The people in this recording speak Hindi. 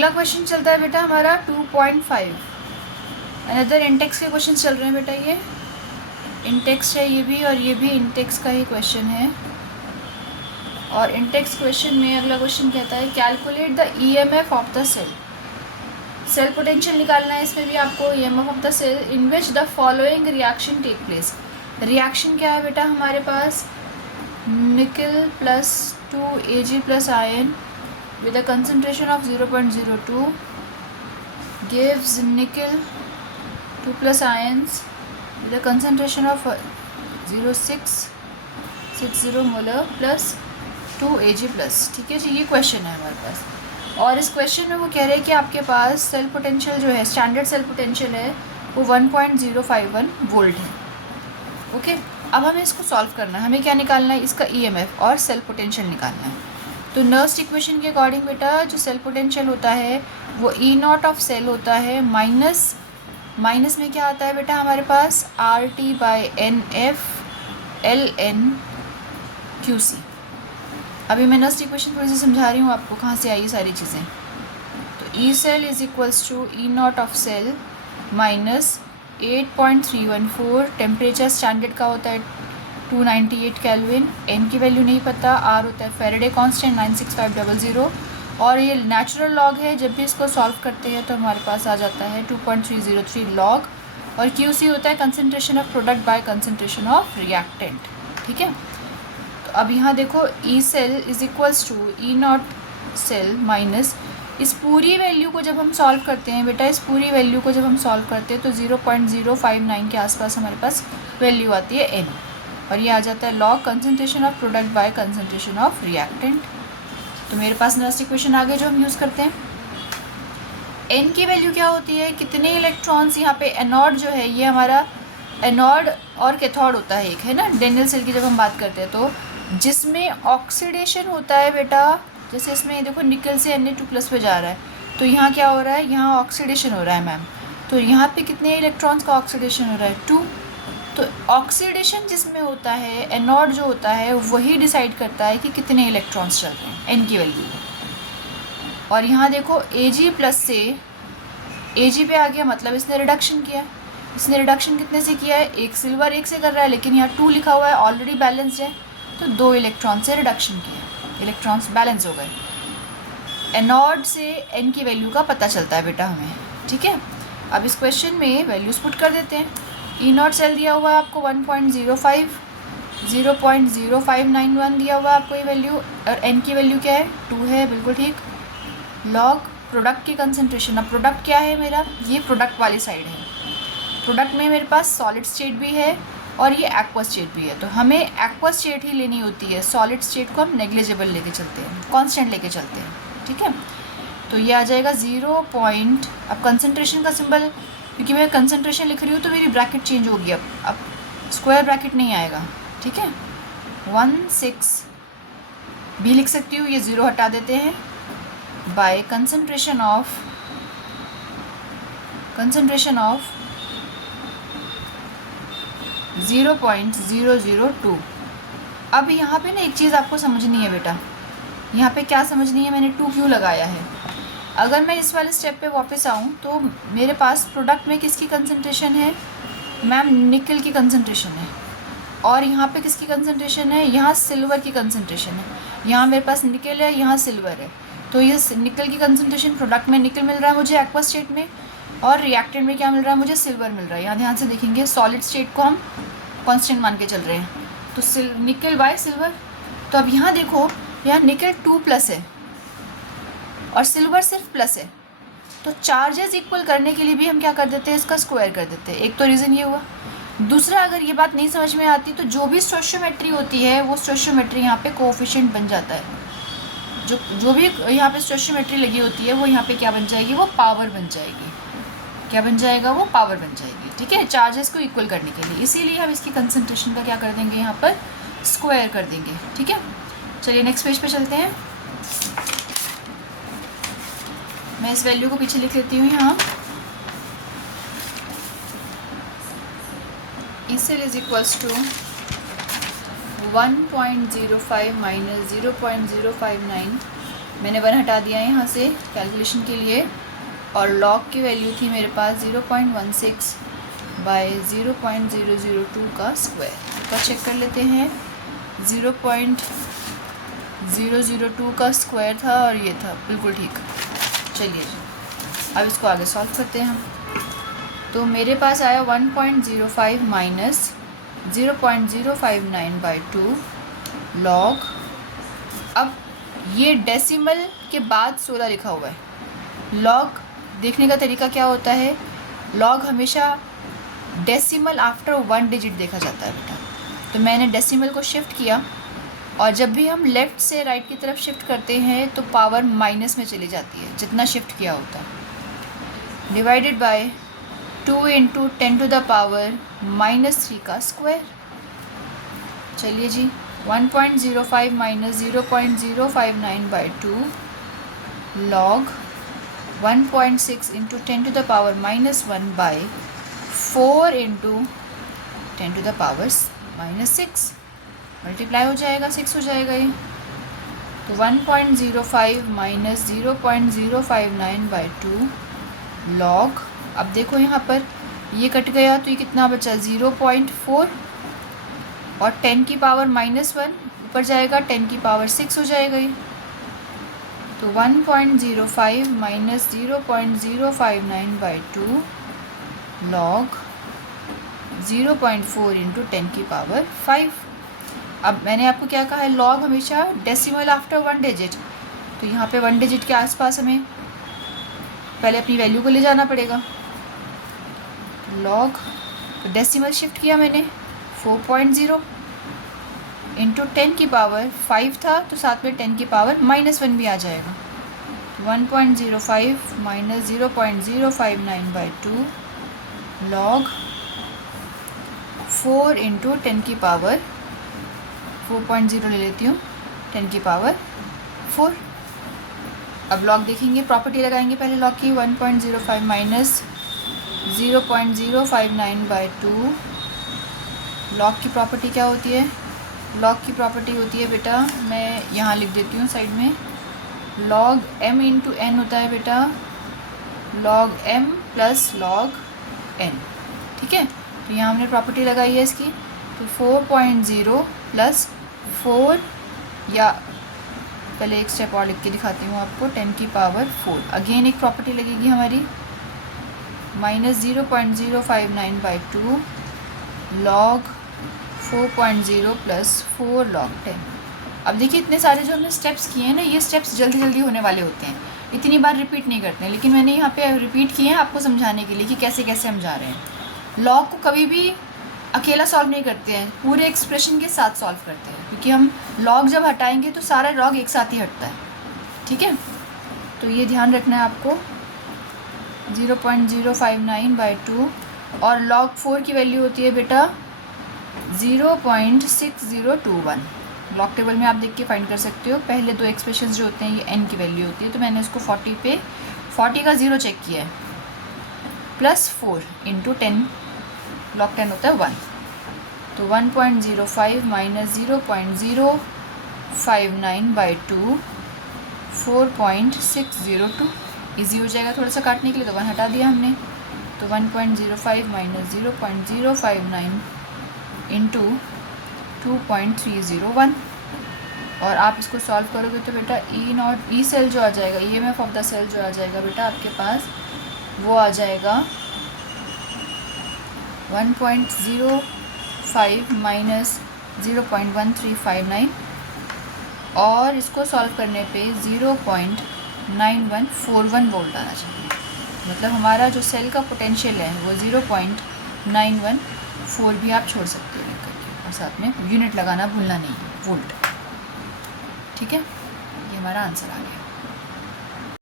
अगला क्वेश्चन चलता है बेटा हमारा 2.5। अनदर इंटेक्स के क्वेश्चन चल रहे हैं बेटा, ये इंटेक्स है ये भी, और ये भी इंटेक्स का ही क्वेश्चन है। और इंटेक्स क्वेश्चन में अगला क्वेश्चन कहता है calculate the EMF of the cell. Cell potential निकालना है इसमें भी आपको, EMF of the cell in which the following reaction take place. Reaction क्या है बेटा हमारे पास, nickel plus 2 Ag plus ion with a concentration of 0.02 gives nickel 2 plus ions with a concentration of 0.660 molar plus 2 Ag plus. ठीक है जी, ये क्वेश्चन है हमारे पास। और इस क्वेश्चन में वो कह रहे हैं कि आपके पास सेल पोटेंशियल जो है, स्टैंडर्ड सेल पोटेंशियल है वो 1.051 वोल्ट है। ओके, अब हमें इसको सॉल्व करना है। हमें क्या निकालना है, इसका ईएमएफ और सेल पोटेंशियल निकालना है। तो नर्स्ट इक्वेशन के अकॉर्डिंग बेटा जो सेल पोटेंशियल होता है वो ई नॉट ऑफ सेल होता है माइनस में क्या आता है बेटा हमारे पास RT/NF ln/QC। अभी मैं नर्स्ट इक्वेशन थोड़ी सी समझा रही हूँ आपको कहाँ से आई ये सारी चीज़ें। तो E cell is equals to E naught of cell minus 8.314। Temperature standard का होता है 298 केल्विन। एन की वैल्यू नहीं पता, आर होता है फेरेडे कांस्टेंट 96500। और ये नेचुरल लॉग है, जब भी इसको सॉल्व करते हैं तो हमारे पास आ जाता है 2.303 लॉग। और क्यूसी होता है concentration of product by concentration of reactant. ठीक है, तो अब यहाँ देखो E cell is equals to E naught cell minus इस पूरी वैल्यू को जब हम सॉल्व करते हैं बेटा, इस पूरी वैल्यू को जब हम सॉल्व करते हैं तो 0.059 के आसपास हमारे पास वैल्यू आती है एन, और ये आ जाता है log concentration of product by concentration of reactant. तो मेरे पास नेक्स्ट इक्वेशन आगे जो हम यूज़ करते हैं, एन की वैल्यू क्या होती है, कितने इलेक्ट्रॉन्स यहाँ पे, एनोड जो है ये हमारा एनोड और कैथोड होता है एक, है ना। डेनियल सेल की जब हम बात करते हैं तो जिसमें ऑक्सीडेशन होता है बेटा, जैसे इसमें देखो निकल से Na2+ पे जा रहा है, तो यहाँ क्या हो रहा है, यहाँ ऑक्सीडेशन हो रहा है मैम। तो यहाँ पे कितने इलेक्ट्रॉन्स का ऑक्सीडेशन हो रहा है, 2। तो ऑक्सीडेशन जिसमें होता है, एनोड जो होता है वही डिसाइड करता है कि कितने इलेक्ट्रॉन्स चल रहे हैं, एन की वैल्यू। और यहाँ देखो Ag+ से Ag पे आ गया, मतलब इसने रिडक्शन किया। इसने रिडक्शन कितने से किया है, एक सिल्वर एक से कर रहा है, लेकिन यहाँ 2 लिखा हुआ है, ऑलरेडी बैलेंस्ड है, तो 2 इलेक्ट्रॉन से रिडक्शन किया, इलेक्ट्रॉन्स बैलेंस हो गए। एनोड से एन की वैल्यू का पता चलता है बेटा हमें। ठीक है, अब इस क्वेश्चन में वैल्यूज पुट कर देते हैं। ई नॉट सेल दिया हुआ है आपको 1.05, 0.0591 दिया हुआ है आपको ये वैल्यू, और एन की वैल्यू क्या है, 2 है, बिल्कुल ठीक। लॉग प्रोडक्ट की कंसनट्रेशन, अब प्रोडक्ट क्या है मेरा, ये प्रोडक्ट वाली साइड है। प्रोडक्ट में मेरे पास सॉलिड स्टेट भी है और ये एक्वा स्टेट भी है, तो हमें एक्वा स्टेट ही लेनी होती है, सॉलिड स्टेट को हम नेग्लिजिबल लेके चलते हैं, कांस्टेंट लेके चलते हैं। ठीक है, तो ये आ जाएगा 0. अब कंसंट्रेशन का सिंबल, क्योंकि मैं कंसंट्रेशन लिख रही हूँ तो मेरी ब्रैकेट चेंज होगी, अब स्क्वायर ब्रैकेट नहीं आएगा। ठीक है, 16 भी लिख सकती हूँ, ये 0 हटा देते हैं, बाय कंसंट्रेशन ऑफ 0.002। अब यहाँ पे ना एक चीज़ आपको समझनी है बेटा, यहाँ पे क्या समझनी है, मैंने 2 क्यों लगाया है। अगर मैं इस वाले स्टेप पे वापस आऊँ तो मेरे पास प्रोडक्ट में किसकी कंसंट्रेशन है मैम, निकल की कंसंट्रेशन है, और यहाँ पे किसकी कंसंट्रेशन है, यहाँ सिल्वर की कंसंट्रेशन है। यहाँ मेरे पास निकल है, यहाँ सिल्वर है, तो ये निकल की कंसंट्रेशन, प्रोडक्ट में निकल मिल रहा है मुझे एक्वा स्टेट में, और रिएक्टेंट में क्या मिल रहा है मुझे, सिल्वर मिल रहा है। यहाँ ध्यान से देखेंगे, सॉलिड स्टेट को हम कांस्टेंट मान के चल रहे हैं, तो निकल बाय सिल्वर। तो अब यहाँ देखो, यहाँ निकल 2+ है और सिल्वर सिर्फ प्लस है, तो चार्जेस इक्वल करने के लिए भी हम क्या कर देते हैं, इसका स्क्वायर कर देते हैं। एक तो रीज़न ये हुआ। दूसरा, अगर ये बात नहीं समझ में आती तो जो भी स्टोइशियोमेट्री होती है वो स्टोइशियोमेट्री यहाँ पे कोएफिशिएंट बन जाता है। जो भी यहाँ पे स्टोइशियोमेट्री लगी होती है वो यहाँ पे क्या बन जाएगी, वो पावर बन जाएगी। क्या बन जाएगा, वो पावर बन जाएगी। ठीक है, चार्जेस को इक्वल करने के लिए, इसीलिए हम इसकी कंसंट्रेशन का क्या कर देंगे, यहाँ पर स्क्वायर कर देंगे। ठीक है, चलिए नेक्स्ट पेज पे चलते हैं। मैं इस वैल्यू को पीछे लिख लेती हूँ यहाँ, इसलिए इज इक्वल्स टू 1.05 माइनस 0.059 मैंने 1 हटा दिया यहाँ से कैलकुलेशन के लिए, और लॉग की वैल्यू थी मेरे पास 0.16 बाय 0.002 का स्क्वायर। तो चेक कर लेते हैं, 0.002 का स्क्वायर था और ये था, बिल्कुल ठीक। चलिए जी, अब इसको आगे सॉल्व करते हैं हम। तो मेरे पास आया 1.05 माइनस 0.059/2 लॉग। अब ये डेसिमल के बाद 16 लिखा हुआ है। लॉग देखने का तरीका क्या होता है, लॉग हमेशा डेसिमल आफ्टर 1 डिजिट देखा जाता है बेटा। तो मैंने डेसिमल को शिफ्ट किया, और जब भी हम लेफ़्ट से राइट की तरफ शिफ्ट करते हैं तो पावर माइनस में चली जाती है जितना शिफ्ट किया होता है, डिवाइडेड बाय 2 इंटू 10⁻³ -3 का स्क्वायर। चलिए जी, 1.05 minus 0.059/2 log 1.6 into 10⁻⁻1/4 into 10⁻⁻6 multiply हो जाएगा, 6 हो जाएगा ये। तो 1.05 माइनस 0.059/2 लॉग, अब देखो यहाँ पर ये कट गया तो ये कितना बचा, 0.4, और 10⁻⁻1 ऊपर जाएगा, 10⁻⁶ हो जाएगा ये। तो 1.05 माइनस 0.059/2 लॉग 0.4 इंटू 10⁵। अब मैंने आपको क्या कहा है, लॉग हमेशा डेसिमल आफ्टर 1 डिजिट, तो यहाँ पे 1 डिजिट के आसपास हमें पहले अपनी वैल्यू को ले जाना पड़ेगा। लॉग, तो डेसिमल शिफ्ट किया मैंने 4.0 इंटू 10⁵ था, तो साथ में 10⁻⁻1 भी आ जाएगा। 1.05 माइनस 0.059/2 लॉग 4 इंटू 4.0 ले लेती हूँ 10⁻⁴। अब लॉग देखेंगे, प्रॉपर्टी लगाएंगे पहले लॉग की। 1.05 माइनस 0.059/2 लॉग की प्रॉपर्टी क्या होती है, लॉग की प्रॉपर्टी होती है बेटा, मैं यहाँ लिख देती हूँ साइड में, लॉग m इंटू n होता है बेटा, log m plus log n। ठीक है, तो यहाँ हमने प्रॉपर्टी लगाई है इसकी। तो 4.0 प्लस 4, या पहले एक स्टेप और लिख के दिखाती हूँ आपको, 10⁻⁴। अगेन एक प्रॉपर्टी लगेगी हमारी, माइनस 0.059/2 लॉग 4.0 प्लस 4 लॉग 10। अब देखिए, इतने सारे जो हमने स्टेप्स किए हैं ना, ये स्टेप्स जल्दी जल्दी होने वाले होते हैं, इतनी बार रिपीट नहीं करते हैं, लेकिन मैंने यहाँ पे रिपीट किए हैं आपको समझाने के लिए कि कैसे कैसे हम जा रहे हैं। लॉग को कभी भी अकेला सॉल्व नहीं करते हैं, पूरे एक्सप्रेशन के साथ सॉल्व करते हैं, क्योंकि हम लॉग जब हटाएंगे तो सारा लॉग एक साथ ही हटता है। ठीक है, तो ये ध्यान रखना है आपको, 0.059/2, और लॉग 4 की वैल्यू होती है बेटा 0.6021। लॉग टेबल में आप देख के फाइंड कर सकते हो। पहले 2 एक्सप्रेशंस जो होते हैं ये n की वैल्यू होती है, तो मैंने इसको 40 पे 40 का 0 चेक किया है, प्लस 4 इंटू 10, लॉग 10 होता है 1। तो 1.05 माइनस 0.059/2 4.602 ईजी हो जाएगा थोड़ा सा काटने के लिए, तो 1 हटा दिया हमने। तो 1.05 माइनस 0.059 इंटू 2.301, और आप इसको सॉल्व करोगे तो बेटा ई सेल जो आ जाएगा, EMF ऑफ द सेल जो आ जाएगा बेटा आपके पास, वो आ जाएगा 1.05 माइनस 0.1359, और इसको सॉल्व करने पे 0.9141 वोल्ट आना चाहिए। मतलब हमारा जो सेल का पोटेंशियल है वो 0.914 भी आप छोड़ सकते हो करके, और साथ में यूनिट लगाना भूलना नहीं है, वोल्ट। ठीक है, ये हमारा आंसर आ गया।